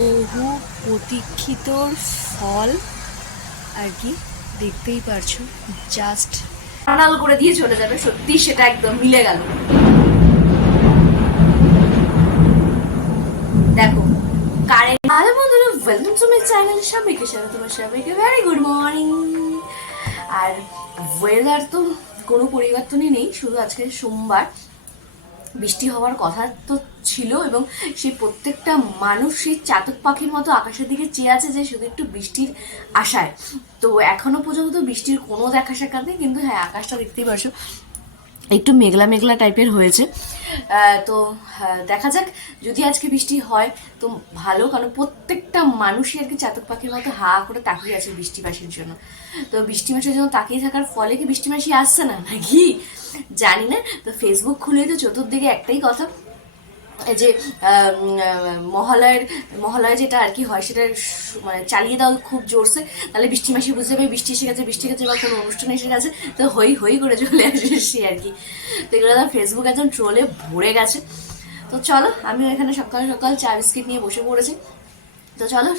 বহু প্রতীক্ষিত ফল আর কি দেখতেই পারছ জাস্ট টানাল করে দিয়ে চলে যাবে, সত্যি সেটা একদম মিলে গেল। দেখো, কারেন্ট হ্যালো বন্ধুরা ওয়েলকাম টু মাই চ্যানেল সবাইকে স্বাগত, তোমার সবাইকে ভেরি গুড মর্নিং আর ওয়েদার তো কোনো পরিবর্তনই নেই, শুধু আজকে সোমবার। বৃষ্টি হওয়ার কথা তো ছিল এবং সেই প্রত্যেকটা মানুষ সেই চাতক পাখির মতো আকাশের দিকে চেয়ে আছে যে শুধু একটু বৃষ্টির আশায়। তো এখনও পর্যন্ত বৃষ্টির কোনো দেখা সাক্ষাৎ নেই, কিন্তু হ্যাঁ আকাশটা দেখতেই পারছ। একটু মেঘলা মেঘলা টাইপের হয়েছে। তো দেখা যাক, যদি আজকে বৃষ্টি হয়, তো ভালো, কারণ প্রত্যেকটা মানুষই আর কি চাতক পাখির মতো হা করে তাকিয়ে আছে বৃষ্টি মাসির জন্য। তো বৃষ্টি মাসের জন্য তাকিয়ে থাকার ফলে কি বৃষ্টি মাসি আসছে না, নাকি? জানি না। তো ফেসবুক খুলে তো চতুর্দিকে একটাই কথা যে মহালয়ের মহালয় যেটা আর কি হয়, সেটা মানে চালিয়ে দাও খুব জোরসে। তাহলে বৃষ্টি মাসি বুঝতে পারবে, বৃষ্টি এসে গেছে বৃষ্টি গেছে বা কোনো অনুষ্ঠান এসে গেছে, তো হই হই করে চলে আসে সে আর কি। তো এগুলো ফেসবুক একজন ট্রোলে ভরে গেছে। তো চলো আমি এখানে সকাল সকাল চা, বিস্কিট নিয়ে বসে পড়েছি। তো চলো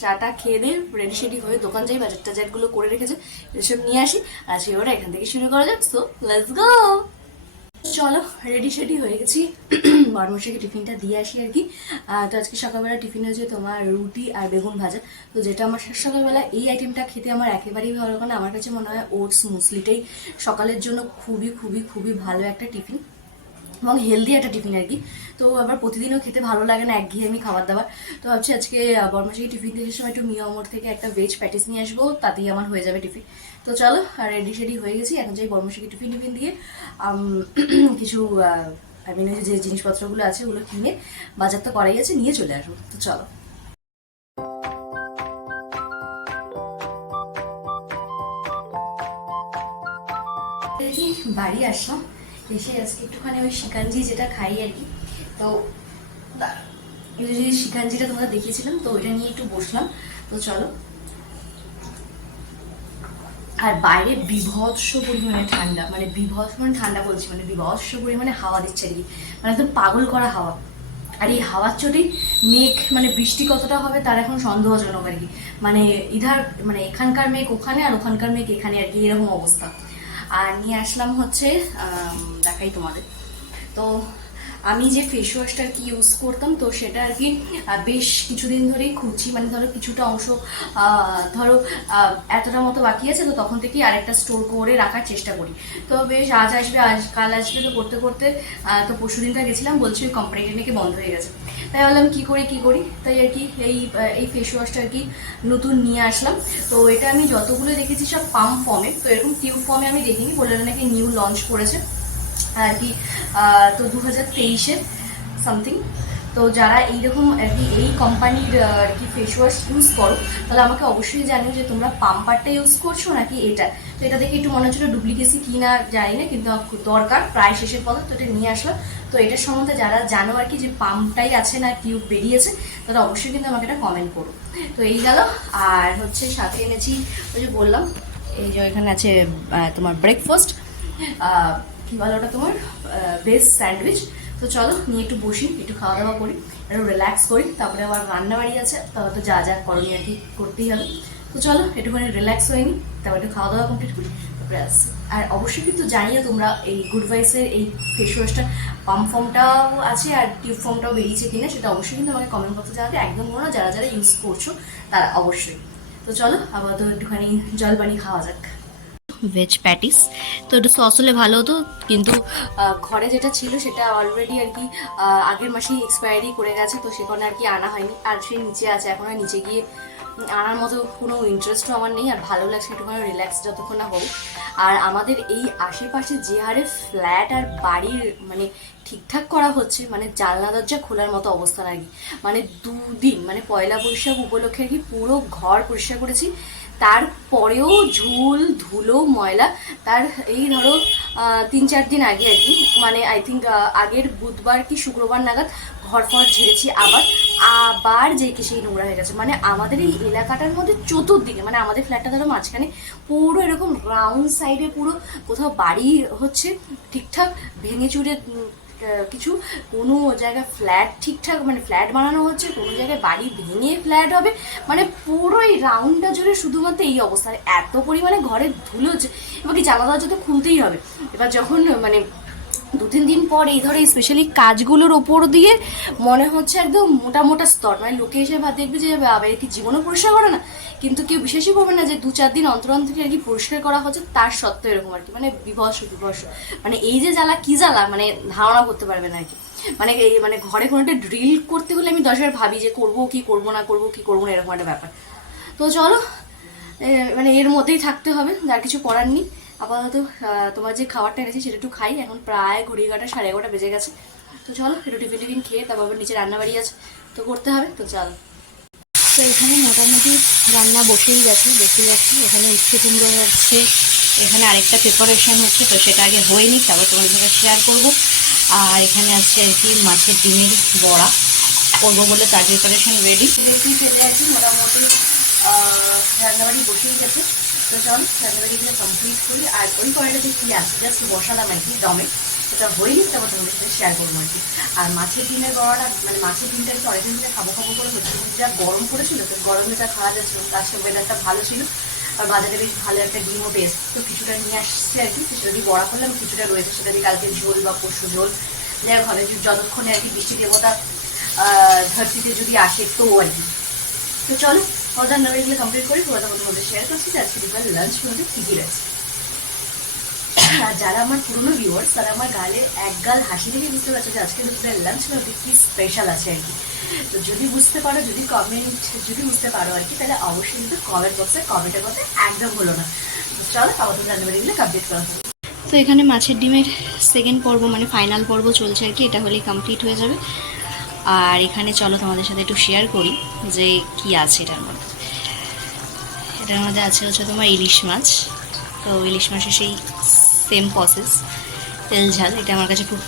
চাটা খেয়ে দিয়ে রেডি সেডি হয়ে দোকান যাই বাজার টাজারগুলো করে রেখেছে, এসব নিয়ে আসি। আর ওরা এখান থেকে শুরু করা যাক সো লেটস গো চলো রেডি সেডি হয়ে গেছি। বর্মশাকে টিফিনটা দিয়ে আসি আর কি। তো আজকে সকালবেলা টিফিন হয়েছে তোমার রুটি আর বেগুন ভাজা। তো যেটা আমার সকালবেলা এই আইটেমটা খেতে আমার একেবারেই ভালো লাগে না। আমার কাছে মনে হয় ওটস মুসলিটাই সকালের জন্য খুবই খুবই খুবই ভালো একটা টিফিন। এবং হেলদি একটা টিফিন আর কি। তো আবার প্রতিদিনও খেতে ভালো লাগে না একঘেয়েমি খাবার দাবার। তো ভাবছি আজকে বর্মাশাকে টিফিন থেকে সময় একটু মিয়া মোড় থেকে একটা ভেজ প্যাটিস নিয়ে আসব, তাতেই আমার হয়ে যাবে টিফিন। তো চলো, আর রেডি সেডি হয়ে গেছি, এখন যাই বর্মশাকে টিফিন টিফিন দিয়ে। কিছু আই মিন যে জিনিসপত্রগুলো আছে, ওগুলো কিনে বাজার তো করাই আছে, নিয়ে চলে আসব। তো চলো। বাড়ি আসলাম। এসে আজকে একটুখানি ওই শিকাঞ্জি যেটা খাই আর কি। তো শিকাঞ্জিটা তোমরা দেখিয়েছিলাম, তো ওইটা নিয়ে একটু বসলাম। তো চলো। আর বাইরে বিভৎস পরিমাণে ঠান্ডা মানে বিভৎস মানে ঠান্ডা বলছি মানে বিভৎস পরিমাণে হাওয়া দিচ্ছে আর কি। মানে একদম পাগল করা হাওয়া। আর এই হাওয়ার চোটেই মেঘ মানে বৃষ্টি কতটা হবে তার এখন সন্দেহজনক আর কি। মানে ইধার মানে এখানকার মেঘ ওখানে আর ওখানকার মেঘ এখানে আর কি, এরকম অবস্থা। আর নিয়ে আসলাম হচ্ছে দেখাই তোমাদের। তো আমি যে ফেস ওয়াশটা কি ইউজ করতাম, তো সেটা আর কি বেশ কিছুদিন ধরেই খুঁজছি মানে ধরো কিছুটা অংশ ধরো এতটা মতো বাকি আছে, তো তখন থেকেই আরেকটা স্টোর করে রাখার চেষ্টা করি। তো বেশ, আজ আসবে, আজ, কাল আসবে তো করতে করতে তো পরশু দিনটা গেছিলাম, বলছি ওই কোম্পানিটা নাকি বন্ধ হয়ে গেছে। তাই বললাম কী করি কী করি? তাই আর কি, এই এই ফেস ওয়াশটা আর কি নতুন নিয়ে আসলাম। তো এটা আমি যতগুলো দেখেছি সব পাম্প ফর্মে তো এরকম টিউব ফর্মে আমি দেখিনি, বললে নাকি নিউ লঞ্চ করেছে। আর কি তো দু হাজার তেইশে সামথিং তো যারা এইরকম আর কি এই কোম্পানির আর কি ফেস ওয়াশ ইউজ করো, তাহলে আমাকে অবশ্যই জানিও যে তোমরা পাম্পারটা ইউজ করছ নাকি এটা। তো এটা দেখে একটু মনে হচ্ছিল ডুপ্লিকেসি কি না জানি না কিন্তু খুব দরকার, প্রায় শেষের পথে তো এটা নিয়ে আসলো তো এটার সম্বন্ধে যারা জানো আর কি যে পাম্পটাই আছে না টিউব বেরিয়েছে, তারা অবশ্যই কিন্তু আমাকে এটা কমেন্ট করো। তো এই গেল, আর হচ্ছে সাথে এনেছি, ওই যে বললাম, এই যে এখানে আছে তোমার ব্রেকফাস্ট কি বলো ওটা তোমার ভেজ স্যান্ডউইচ তো চলো, নিয়ে একটু বসি, একটু খাওয়া দাওয়া করি, একটু রিল্যাক্স করি। তারপরে আবার রান্না বাড়ি আছে তারপর তো যা যা করণীয় আর কি করতেই হবে। তো চলো, একটুখানি রিল্যাক্স হয়ে নিই তারপর একটু খাওয়া দাওয়া কমপ্লিট করি, তারপরে আসছি। আর অবশ্যই কিন্তু জানিও তোমরা, এই গুড ভাইসের এই ফেস ওয়াশটা পাম্প ফর্মটাও আছে আর টিউব ফর্মটাও বেরিয়েছে কিনা, সেটা অবশ্যই কিন্তু আমাকে কমেন্ট করতে জানাতে, একদম কোনো না যারা যারা ইউজ করছ, তারা অবশ্যই। তো চলো আবার তো একটুখানি জল পানি খাওয়া যাক। ভেজ প্যাটিস তো একটু সস হলে ভালো হতো, কিন্তু ঘরে যেটা ছিল সেটা অলরেডি আর কি আগের মাসেই এক্সপায়ারি করে গেছে, তো সেখানে আর কি আনা হয়নি। আর সে নিচে আছে, এখন আর নিচে গিয়ে আনার মতো কোনো ইন্টারেস্টও আমার নেই, আর ভালো লাগছে একটুখানি রিল্যাক্স যতক্ষণ না হোক। আর আমাদের এই আশেপাশে যে হারে ফ্ল্যাট আর বাড়ির মানে ঠিকঠাক করা হচ্ছে মানে জানলা দরজা খোলার মতো অবস্থা আর কি। মানে দুদিন মানে পয়লা বৈশাখ উপলক্ষে আর কি পুরো ঘর পরিষ্কার করেছি। তারপরেও ঝুল ধুলো ময়লা তার এই ধরো তিন চার দিন আগে আর কি মানে আই থিঙ্ক আগের বুধবার কি শুক্রবার নাগাদ ঘর ফর ঝেড়েছি আবার আবার যে কি সেই নোংরা হয়ে গেছে। মানে আমাদের এই এলাকাটার মধ্যে চতুর্দিকে মানে আমাদের ফ্ল্যাটটা ধরো মাঝখানে পুরো এরকম রাউন্ড সাইডে পুরো কোথাও বাড়ি হচ্ছে ঠিকঠাক ভেঙে আহ, কিছু কোনো জায়গায় ফ্ল্যাট ঠিকঠাক মানে ফ্ল্যাট বানানো হচ্ছে, কোনো জায়গায় বাড়ি ভেঙে ফ্ল্যাট হবে মানে পুরো এই রাউন্ডটা জুড়ে শুধুমাত্র এই অবস্থা এত পরিমাণে ঘরে ধুলো হচ্ছে, এবার কি জানা দরজা তো খুলতেই হবে। এবার যখন মানে দু তিন দিন পর এই ধরে স্পেশালি কাজগুলোর ওপর দিয়ে মনে হচ্ছে একদম মোটা মোটা স্তর। মানে লোকে এসে ভাব দেখবে যে বাবা এর কি জীবনও পরিষ্কার করে না? কিন্তু কেউ বিশ্বাসই করবে না যে, দু চার দিন অন্তর অন্তর আর কি পরিষ্কার করা হচ্ছে, তার সত্ত্বেও এরকম আর কি। মানে বিভৎস বিভৎস। মানে এই যে জ্বালা, কি জ্বালা? মানে ধারণা করতে পারবে না আর কি। মানে এই মানে ঘরে কোনো একটা ড্রিল করতে হলে আমি দশবার ভাবি যে, করব কি, করব না, করব কি, করব না, এরকম একটা ব্যাপার। তো চলো মানে এর মধ্যেই থাকতে হবে, আর কিছু করার নেই। আপাতত তোমার যে খাবারটা এনেছি সেটা একটু খাই। এখন প্রায় ঘড়ি কাটা সাড়ে এগারোটা বেজে গেছে। তো চলো একটু টিফিন টিফিন খেয়ে তারপর নিচে রান্নাবাড়ি আছে। তো করতে হবে তো চল। তো এখানে মোটামুটি রান্না বসেই গেছে দেখতে যাচ্ছি এখানে উচ্ছে কুমড়ো হচ্ছে এখানে আরেকটা প্রিপারেশন হচ্ছে তো সেটা আগে হয়নি তারপর তোমাদের সাথে শেয়ার করব। আর এখানে আছে আর কি মাছের ডিমের বড়া। করব বলে তার প্রিপারেশন রেডি দেখি ফেলে আছি মোটামুটি রান্নাবাড়ি বসেই গেছে। তো চল রান্নাবাড়িগুলো কমপ্লিট করি। আর ওই কড়াইটাতে কি আছে জাস্ট বসালাম আর কি দমে। এটা হয়নি তারপর তোমাদের সাথে শেয়ার করব আর কি। আর মাছের ডিমের বড়াটা মানে মাছের ডিমটা একটু অনেকদিন ধরে খাব খাব করে হচ্ছে যা গরম পড়েছিল, তো গরমে তা খাওয়া যাচ্ছিল তার ওয়েদারটা ভালো ছিল। আর বাজারে বেশ ভালো একটা ডিমও পেয়েছে। তো কিছুটা নিয়ে আসছে আর কি সেটা দিয়ে বড়া করলাম, কিছুটা রয়েছে, সেটা দিয়ে কালকে ঝোল বা পরশু ঝোল। যাই হবে যতক্ষণে আর কি বৃষ্টি দেবতা ধরতিতে যদি আসে, তো আর কি। তো চলো ওদের রান্নাবাড়িগুলো কমপ্লিট করি তোমাদের মধ্যে শেয়ার করছি যে আজকে দুপুরে লাঞ্চ মধ্যে কী কী রয়েছে। আর যারা আমার পুরনো ভিউয়ার্স তারা আমার গালে এক গাল হাসি দেখে বুঝতে পারছে যে আজকে দুপুরে লাঞ্চ মধ্যে কি স্পেশাল আছে আর কি। তো যদি বুঝতে পারো, যদি কমেন্ট যদি বুঝতে পারো আর কি, তাহলে অবশ্যই কিন্তু কমেন্ট বক্সে কমেন্টের করতে একদম হলো না। চলো আমাদের রান্নাবাড়িগুলো কমপ্লিট করা হবে তো এখানে মাছের ডিমের সেকেন্ড পর্ব মানে ফাইনাল পর্ব চলছে আর কি, এটা হলেই কমপ্লিট হয়ে যাবে। আর এখানে চলো তোমাদের সাথে একটু শেয়ার করি যে কি আছে এটার মধ্যে। এটার মধ্যে আছে হচ্ছে তোমার ইলিশ মাছ। তো ইলিশ মাছের সেই সেম প্রসেস তেল ঝাল, এটা আমার কাছে খুব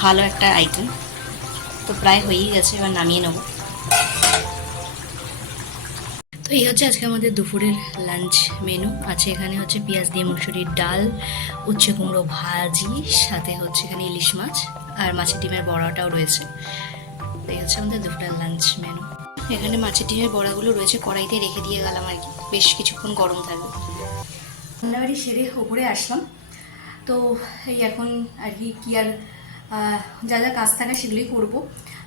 ভালো একটা আইটেম তো প্রায় হয়েই গেছে, এবার নামিয়ে নেব। তো এই হচ্ছে আজকে আমাদের দুপুরের লাঞ্চ মেনু আছে এখানে হচ্ছে পেঁয়াজ দিয়ে মুসুরির ডাল, উচ্ছে কুমড়ো ভাজি, সাথে হচ্ছে এখানে ইলিশ মাছ, আর মাছের ডিমের বড়াটাও রয়েছে। এই হচ্ছে আমাদের দুপুরের লাঞ্চ মেনু এখানে মাছের ডিমের বড়াগুলো রয়েছে, কড়াইতে রেখে দিয়ে গেলাম আর কি। বেশ কিছুক্ষণ গরম থাকবে। রান্নাবাড়ি সেরে ওপরে আসলাম। তো এই এখন আর কি কি আর যা যা কাজ থাকে সেগুলোই করব।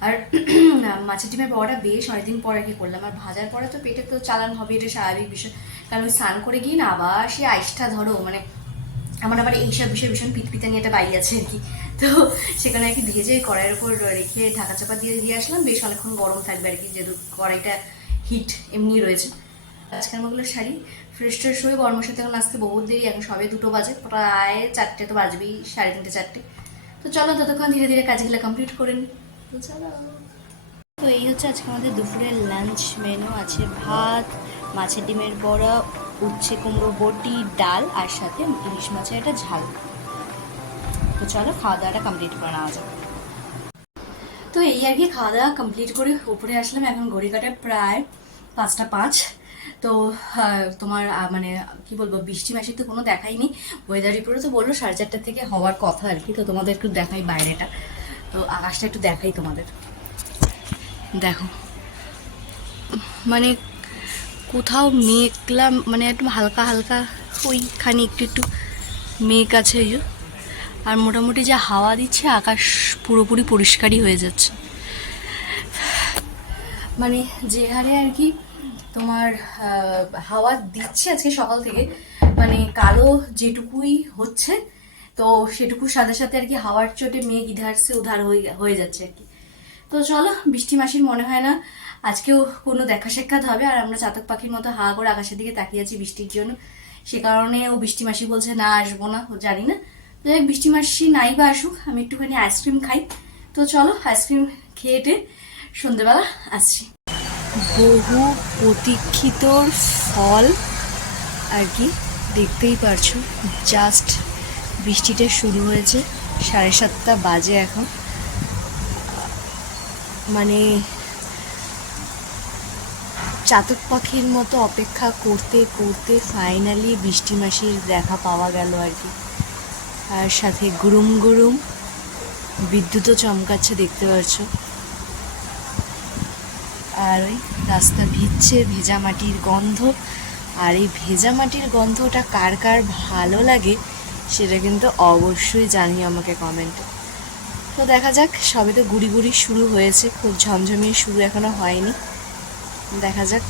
আর মাছের ডিমের বড়াটা বেশ অনেকদিন পর আর কি করলাম। আর ভাজার পরে তো পেটে তো চালান হবে এটা স্বাভাবিক বিষয়। কারণ ওই স্নান করে গিয়ে না আবার সে আইসটা ধরো মানে আমার আবার এইসব বিষয়ে ভীষণ পিতপিতা নিয়ে একটা বাড়ি আছে আর কি। তো সেখানে আর কি ভেজে কড়াইয়ের উপর রেখে ঢাকা চাপা দিয়ে দিয়ে আসলাম, বেশ অনেকক্ষণ গরম থাকবে আর কি, যেহেতু কড়াইটা হিট এমনি রয়েছে। আজকের আমাগুলো শাড়ি ফ্রেশ ট্রেশ হয়ে গরমের সাথে এখন আসতে বহুত দেরি, এখন সবে দুটো বাজে, প্রায় চারটে তো বাজবেই, সাড়ে তিনটে, চারটে। তো চলো ততক্ষণ ধীরে ধীরে কাজগুলো কমপ্লিট করে নিই। তো চলো। তো এই হচ্ছে আজকে আমাদের দুপুরের লাঞ্চ মেনু আছে ভাত, মাছের ডিমের বড়া উচ্ছে কুমড়ো, বটি, ডাল আর সাথে ইলিশ মাছের একটা ঝাল। তো চলো খাওয়া দাওয়াটা কমপ্লিট করে নেওয়া যাবে তো এই আর কি খাওয়া দাওয়া কমপ্লিট করে উপরে আসলাম, এখন ঘড়ি প্রায় পাঁচটা পাঁচ। তো তোমার মানে কি বলব, বৃষ্টি মাসির তো কোনো দেখাই ওয়েদার রিপোর্টে তো বলল সাড়ে চারটা থেকে হওয়ার কথা আর কি, তো তোমাদের একটু দেখাই বাইরেটা। তো আকাশটা একটু দেখাই তোমাদের। দেখো মানে কোথাও মেঘলা মানে একটু হালকা হালকা, ওইখানে একটু একটু মেঘ আছে ওই আর মোটামুটি যা হাওয়া দিচ্ছে, আকাশ পুরোপুরি পরিষ্কারই হয়ে যাচ্ছে। মানে যে হারে আর কি তোমার হাওয়া দিচ্ছে আজকে সকাল থেকে মানে কালো যেটুকুই হচ্ছে, তো সেটুকুর সাথে সাথে আর কি হাওয়ার চোটে মেঘ ইধার সে উধার হয়ে হয়ে যাচ্ছে আর কি। তো চলো, বৃষ্টি মাসির মনে হয় না আজকেও কোনো দেখা সাক্ষাৎ হবে আর আমরা চাতক পাখির মতো হা করে আকাশের দিকে তাকিয়ে আছি বৃষ্টির জন্য। সে কারণে ও বৃষ্টি মাসি বলছে, না, আসব না, ও জানি না। যাই বৃষ্টি মাসি নাই বা আসুক, আমি একটুখানি আইসক্রিম খাই। তো চলো, আইসক্রিম খেয়ে টে সন্ধেবেলা আসছি। বহু প্রতীক্ষিতর ফল আর কি, দেখতেই পারছ, জাস্ট বৃষ্টিটা শুরু হয়েছে, সাড়ে সাতটা বাজে এখন। মানে চাতক পাখির মতো অপেক্ষা করতে করতে ফাইনালি বৃষ্টি মাসির দেখা পাওয়া গেল আর কি। আর সাথে গুরুম গুরুম বিদ্যুৎও চমকাচ্ছে দেখতে পাচ্ছ। আর ওই রাস্তা ভিজছে ভেজা মাটির গন্ধ। আর এই ভেজা মাটির গন্ধটা কার কার ভালো লাগে সেটা কিন্তু অবশ্যই জানিয়ে আমাকে কমেন্টে তো দেখা যাক, সবে তো গুড়ি গুড়ি শুরু হয়েছে। খুব ঝমঝমিয়ে শুরু এখনও হয়নি। দেখা যাক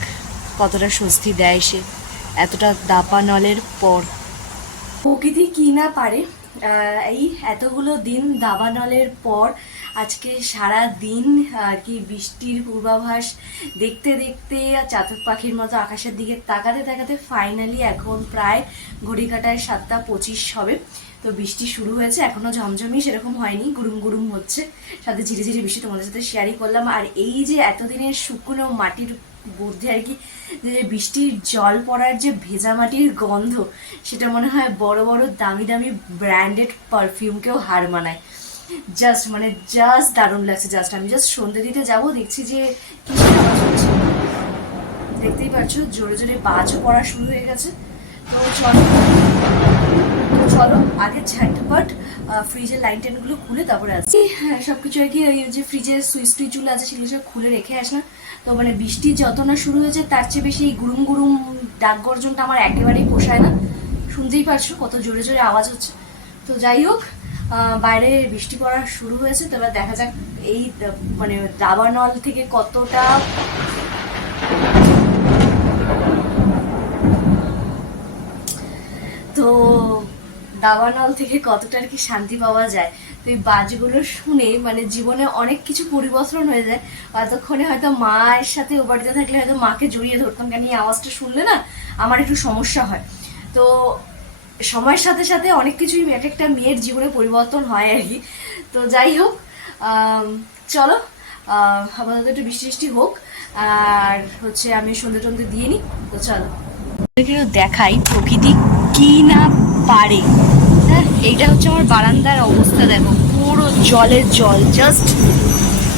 কতটা স্বস্তি দেয় সে। এতটা দাপানলের পর। প্রকৃতি কি না পারে? এই এতগুলো দিন দাবানলের পর আজকে সারা দিন, আর কি বৃষ্টির পূর্বাভাস দেখতে দেখতে চাতক পাখির মতো আকাশের দিকে তাকাতে তাকাতে ফাইনালি এখন প্রায় ঘড়ি কাটায় সাতটা পঁচিশ হবে। তো বৃষ্টি শুরু হয়েছে এখনও ঝমঝমি সেরকম হয়নি গুরুম গুরুম হচ্ছে। সাথে ঝিরি ঝিরি বৃষ্টি তোমাদের সাথে শেয়ারই করলাম। আর এই যে এতদিনের শুকনো মাটির মধ্যে আর কি, যে বৃষ্টির জল পড়ার যে ভেজা মাটির গন্ধ, সেটা মনে হয় বড় বড় দামি দামি ব্র্যান্ডেড পারফিউমকেও হার মানায়। জাস্ট মানে জাস্ট দারুণ লাগছে জাস্ট আমি জাস্ট সন্ধে দিতে যাব, দেখছি যে কি দেখতেই পাচ্ছ, জোরে জোরে বাজও পড়া শুরু হয়ে গেছে। তো চলো। চলো, আগে ঝটপট ফ্রিজের লাইন টেনগুলো খুলে তারপরে আসছি হ্যাঁ সব কিছু আর কি ওই যে ফ্রিজের সুইচ টুইচগুলো আছে সেগুলো সব খুলে রেখে আসলাম। তো মানে বৃষ্টি যত না শুরু হয়েছে, তার চেয়ে বেশি এই গুরুম গুরুম ডাক গর্জনটা আমার একেবারেই পোষায় না। শুনতেই পারছ কত জোরে জোরে আওয়াজ হচ্ছে। তো যাই হোক বাইরে বৃষ্টি পড়া শুরু হয়েছে, তো এবার দেখা যাক এই মানে দাবানল থেকে কতটা তো দাবানল থেকে কতটা আর কি শান্তি পাওয়া যায়, তো এই বাজগুলো শুনে মানে জীবনে অনেক কিছু পরিবর্তন হয়ে যায়। এতক্ষণে হয়তো মায়ের সাথে ও বাড়িতে থাকলে হয়তো মাকে জড়িয়ে ধরতাম, কেন এই আওয়াজটা শুনলে না আমার একটু সমস্যা হয়। তো সময়ের সাথে সাথে অনেক কিছুই এক একটা মেয়ের জীবনে পরিবর্তন হয় আর কি। তো যাই হোক চলো আপাতত একটু বৃষ্টি বৃষ্টি হোক, আর হচ্ছে আমি সন্ধে টন্ধে দিয়ে নিই, তো চলো। দেখাই প্রকৃতি কি না পারে। হ্যাঁ এইটা হচ্ছে আমার বারান্দার অবস্থা, দেখো, পুরো জলের জল। জাস্ট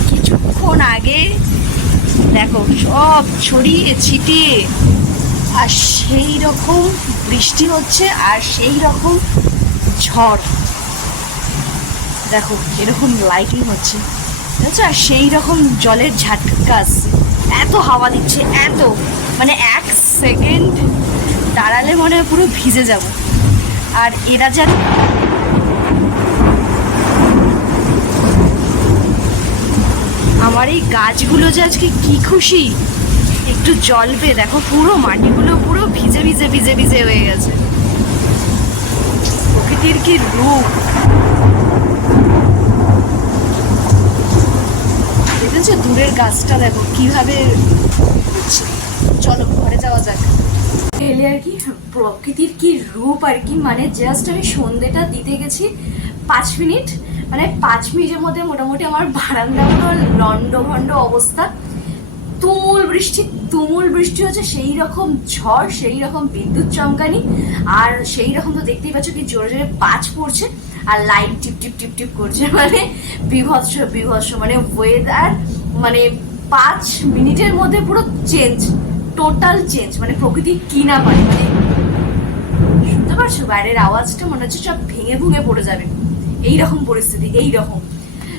কিছুক্ষণ আগে, দেখো, সব ছড়িয়ে ছিটিয়ে, আর সেই রকম বৃষ্টি হচ্ছে, আর সেই রকম ঝড়। দেখো, এরকম লাইটিং হচ্ছে। বুঝছ? আর সেই রকম জলের ঝাটকা আসছে এত হাওয়া দিচ্ছে, এত। মানে এক সেকেন্ড দাঁড়ালে মনে হয় পুরো ভিজে যাব। আর এরা যেন আমার এই গাছগুলো যে আজকে কি খুশি। একটু জল পেয়ে দেখো পুরো মাটিগুলো পুরো ভিজে ভিজে ভিজে ভিজে হয়ে গেছে। প্রকৃতির কি রূপ? দেখেছ দূরের গাছটা, দেখো কীভাবে চলো, ঘরে যাওয়া যাক। এলে আর কি, প্রকৃতির কি রূপ আর কি মানে জাস্ট আমি সন্ধেটা দিতে গেছি পাঁচ মিনিট মানে পাঁচ মিনিটের মধ্যে মোটামুটি আমার বারান্দা পুরো লন্ডভন্ড অবস্থা। তুমুল বৃষ্টি তুমুল বৃষ্টি হচ্ছে সেই রকম ঝড়, সেই রকম বিদ্যুৎ চমকানি, আর সেই রকম তো দেখতেই পাচ্ছ কি জোরে জোরে পাঁচ পড়ছে, আর লাইট টিপ টিপ টিপ টিপ করছে মানে বিভৎস বিভৎস মানে ওয়েদার মানে পাঁচ মিনিটের মধ্যে পুরো চেঞ্জ টোটাল চেঞ্জ মানে প্রকৃতি কি না পারে মানে শুনতে পারছ? বাইরের আওয়াজটা মনে হচ্ছে সব ভেঙে ভুঙে পড়ে যাবে। এই রকম পরিস্থিতি এই রকম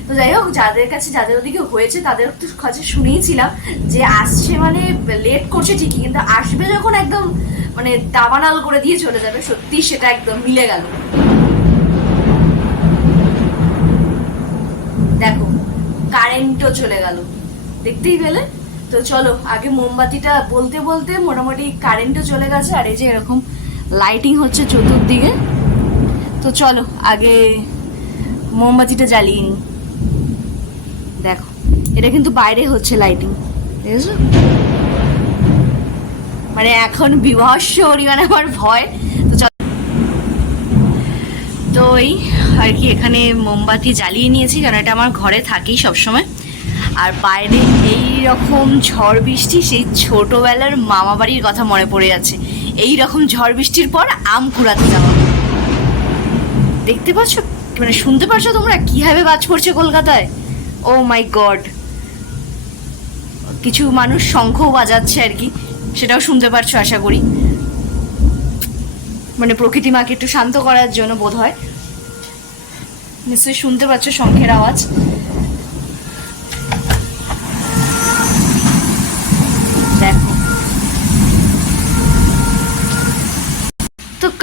তো যাই হোক, যাদের কাছে, যাদের ওদিকে হয়েছে, তাদের কাছে শুনেইছিলাম যে আসছে মানে লেট করছে ঠিকই, কিন্তু আসবে যখন একদম মানে দাবানাল করে দিয়ে চলে যাবে, সত্যি সেটা একদম মিলে গেল। দেখো কারেন্টও চলে গেল। দেখতেই পেলে? তো চলো, আগে মোমবাতিটা বলতে বলতে মোটামুটি কারেন্টও চলে গেছে, আর এই যে এরকম লাইটিং হচ্ছে চতুর্দিকে। তো চলো, আগে মোমবাতিটা জ্বালিয়ে নিই। দেখো, এটা কিন্তু বাইরে হচ্ছে লাইটিং দেখেছ? মানে এখন বিভৎস পরিমাণে আমার ভয়। তো চল। তো এই আর কি, এখানে মোমবাতি জ্বালিয়ে নিয়েছি, কারণ এটা আমার ঘরে থাকি সবসময়। আর বাইরে এই রকম ঝড় বৃষ্টি সেই ছোটবেলার মামা বাড়ির কথা মনে পড়ে যাচ্ছে। এই রকম ঝড় বৃষ্টির পর আম কুড়াতে যাওয়া। দেখতে পাচ্ছ? মানে শুনতে পারছ তোমরা? কীভাবে বাজ পড়ছে কলকাতায়? ও মাই গড কিছু মানুষ শঙ্খও বাজাচ্ছে আর কি। সেটাও শুনতে পারছ, আশা করি। মানে প্রকৃতি মাকে একটু শান্ত করার জন্য বোধ হয় নিশ্চয়ই শুনতে পাচ্ছ শঙ্খের আওয়াজ।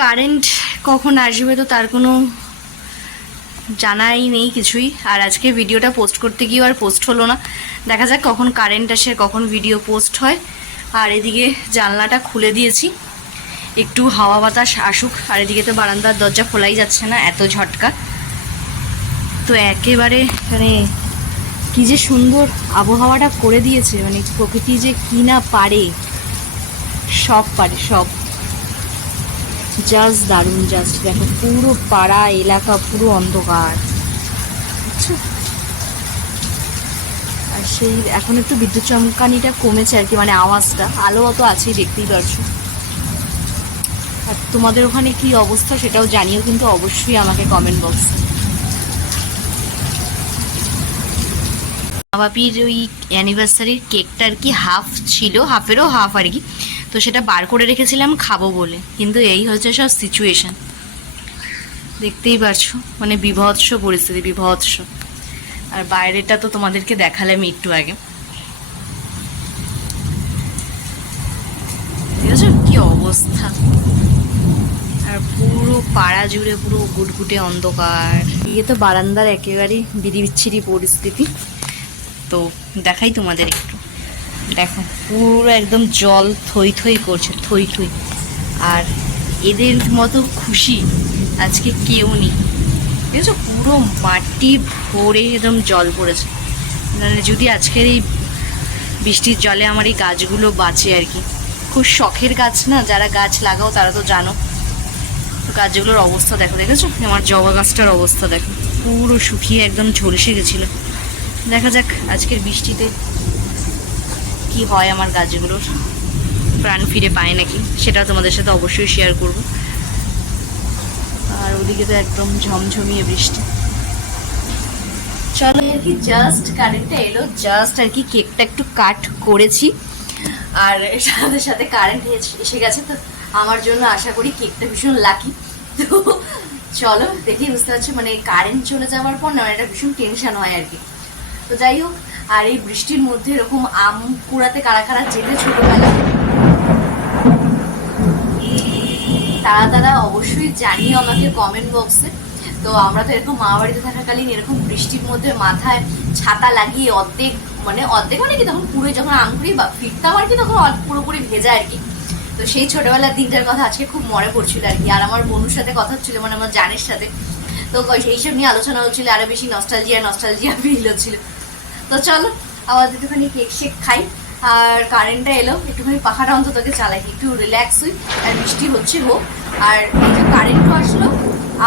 কারেন্ট কখন আসবে তো তার কোনো জানাই নেই কিছুই। আর আজকে ভিডিওটা পোস্ট করতে গিয়েও আর পোস্ট হলো না। দেখা যাক কখন কারেন্ট আসে, কখন ভিডিও পোস্ট হয়। আর এদিকে জানলাটা খুলে দিয়েছি। একটু হাওয়া বাতাস আসুক, আর এদিকে তো বারান্দার দরজা খোলাই যাচ্ছে না, এত ঝটকা। তো একেবারে মানে কি যে সুন্দর আবহাওয়াটা করে দিয়েছে মানে প্রকৃতি যে কি না পারে, সব পারে, সব। জাস্ট দারুণ জাস্ট দেখো, পুরো পাড়া, এলাকা, পুরো অন্ধকার? আর সেই, এখন একটু বিদ্যুৎ চমকানিটা কমেছে আর কি মানে আওয়াজটা। আলো অত আছেই, দেখতেই পারছ। আর তোমাদের ওখানে কি অবস্থা সেটাও জানিও, কিন্তু অবশ্যই আমাকে কমেন্ট বক্সে বাপির ওই অ্যানিভার্সারির কেকটা আর কি হাফ ছিল হাফেরও হাফ আর কি, তো সেটা বার করে রেখেছিলাম, খাব বলে। কিন্তু এই হচ্ছে সব সিচুয়েশন দেখতেই পারছ মানে বিভৎস পরিস্থিতি, বিভৎস। আর বাইরেটা তো তোমাদেরকে দেখালাম একটু আগে। কি অবস্থা? আর পুরো পাড়া জুড়ে পুরো গুটগুটে অন্ধকার। ইয়ে তো বারান্দার একেবারেই বিধি বিচ্ছিরি পরিস্থিতি। তো দেখাই তোমাদের একটু। দেখো, পুরো একদম জল থই থই করছে, থই থই। আর এদের মতো খুশি আজকে কেউ নেই। দেখেছ? পুরো মাটি ভরে একদম জল পড়েছে। মানে যদি আজকের এই বৃষ্টির জলে আমার এই গাছগুলো বাঁচে আর কি। খুব শখের গাছ না, যারা গাছ লাগাও তারা তো জানো। তো গাছগুলোর অবস্থা দেখো, দেখেছ? আমার জবা গাছটার অবস্থা দেখো। পুরো শুকিয়ে একদম ঝলসে গেছিল। দেখা যাক আজকের বৃষ্টিতে কি হয় আমার গাছগুলোর। প্রাণ ফিরে পায় নাকি, সেটা তোমাদের সাথে অবশ্যই শেয়ার করব। আর ওদিকে তো একদম ঝমঝমিয়ে বৃষ্টি। চলো আর কি জাস্ট কারেন্টটা এলো জাস্ট আর কি কেকটা একটু কাট করেছি। আর সাথে সাথে কারেন্ট এসে গেছে, তো আমার জন্য আশা করি কেকটা ভীষণ লাকি তো চলো, দেখি, বুঝতে পারছ? মানে কারেন্ট চলে যাওয়ার পর না, এটা ভীষণ টেনশন হয় আর কি। তো যাই হোক, আর এই বৃষ্টির মধ্যে এরকম আম কুড়াতে কারা কারা যেতে ছোটবেলা? তারা তারা অবশ্যই জানিও আমাকে কমেন্ট বক্সে তো আমরা তো এরকম মা বাড়িতে থাকাকালীন এরকম বৃষ্টির মধ্যে মাথায় ছাতা লাগিয়ে অর্ধেক মানে অর্ধেক মানে কি, তখন পুরো যখন আঙ্গুরি বা ফিরতাম আর কি, তখন পুরোপুরি ভেজা আর কি। তো সেই ছোটবেলার দিনটার কথা আজকে খুব মনে পড়ছিল আর কি। আর আমার বন্ধুর সাথে কথা হচ্ছিল মানে আমার জানের সাথে। তো এইসব নিয়ে আলোচনা হচ্ছিল, আরও বেশি নস্টালজিয়া নস্টালজিয়া ফিল হচ্ছিল। তো চলো, আবার একটুখানি কেক শেক খাই। আর কারেন্টটা এলো, একটুখানি পাখাটা অন্ততকে চালাই, একটু রিল্যাক্স হই, আর বৃষ্টি হচ্ছে হোক আর যে কারেন্টও আসলো,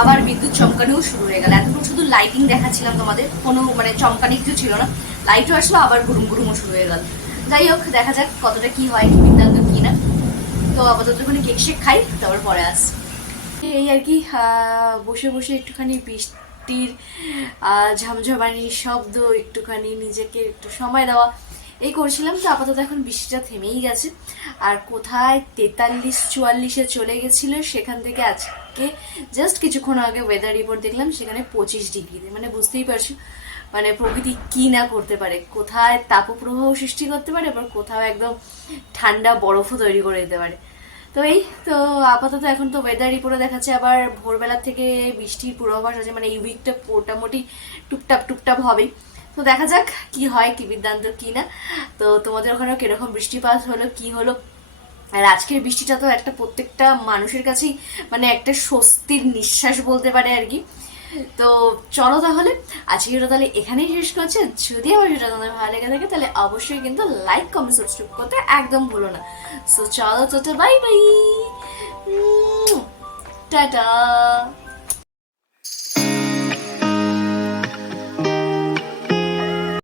আবার বিদ্যুৎ চমকানিও শুরু হয়ে গেল। এতক্ষণ শুধু লাইটিং দেখাচ্ছিলাম তোমাদের, কোনো মানে চমকানি কিছু ছিল না। লাইটও আসলো, আবার গুরুম গুরুমও শুরু হয়ে গেল। যাই হোক, দেখা যাক কতটা কি হয়, কি বৃত্তান্ত কি না। তো আপাতত কেক শেক খাই, তারপর পরে আস এই আর কি বসে বসে একটুখানি বৃষ্টির ঝমঝমানির শব্দ, একটুখানি নিজেকে একটু সময় দেওয়া, এই করছিলাম তো আপাতত এখন বৃষ্টিটা থেমেই গেছে। আর কোথায় তেতাল্লিশ, চুয়াল্লিশে চলে গেছিল সেখান থেকে আজকে জাস্ট কিছুক্ষণ আগে ওয়েদার রিপোর্ট দেখলাম সেখানে পঁচিশ ডিগ্রিতে মানে বুঝতেই পারছ মানে প্রকৃতি কি না করতে পারে। কোথায় তাপপ্রবাহ সৃষ্টি করতে পারে, আবার কোথাও একদম ঠান্ডা বরফও তৈরি করে দিতে পারে। তো এই তো আপাতত এখন তো ওয়েদার রিপোর্টে দেখাচ্ছে, আবার ভোরবেলা থেকে বৃষ্টির পূর্বাভাস আছে মানে এই উইকটা মোটামুটি টুকটাপ টুকটাপ হবেই। তো দেখা যাক কি হয়, কি বিদ্যান্ত কি না। তো তোমাদের ওখানেও কীরকম বৃষ্টিপাত হলো, কি হলো? আর আজকের বৃষ্টিটা তো একটা প্রত্যেকটা মানুষের কাছেই মানে একটা স্বস্তির নিঃশ্বাস বলতে পারে আর কি। তো চলো তাহলে আজকে ভিডিও তাহলে এখানেই শেষ করছে। যদি আমার ভিডিওটা তোমাদের ভালো লেগে থাকে, তাহলে অবশ্যই কিন্তু লাইক কমেন্ট সাবস্ক্রাইব করতে একদম ভুলো না। সো চলো, তো বাই বাই টাটা।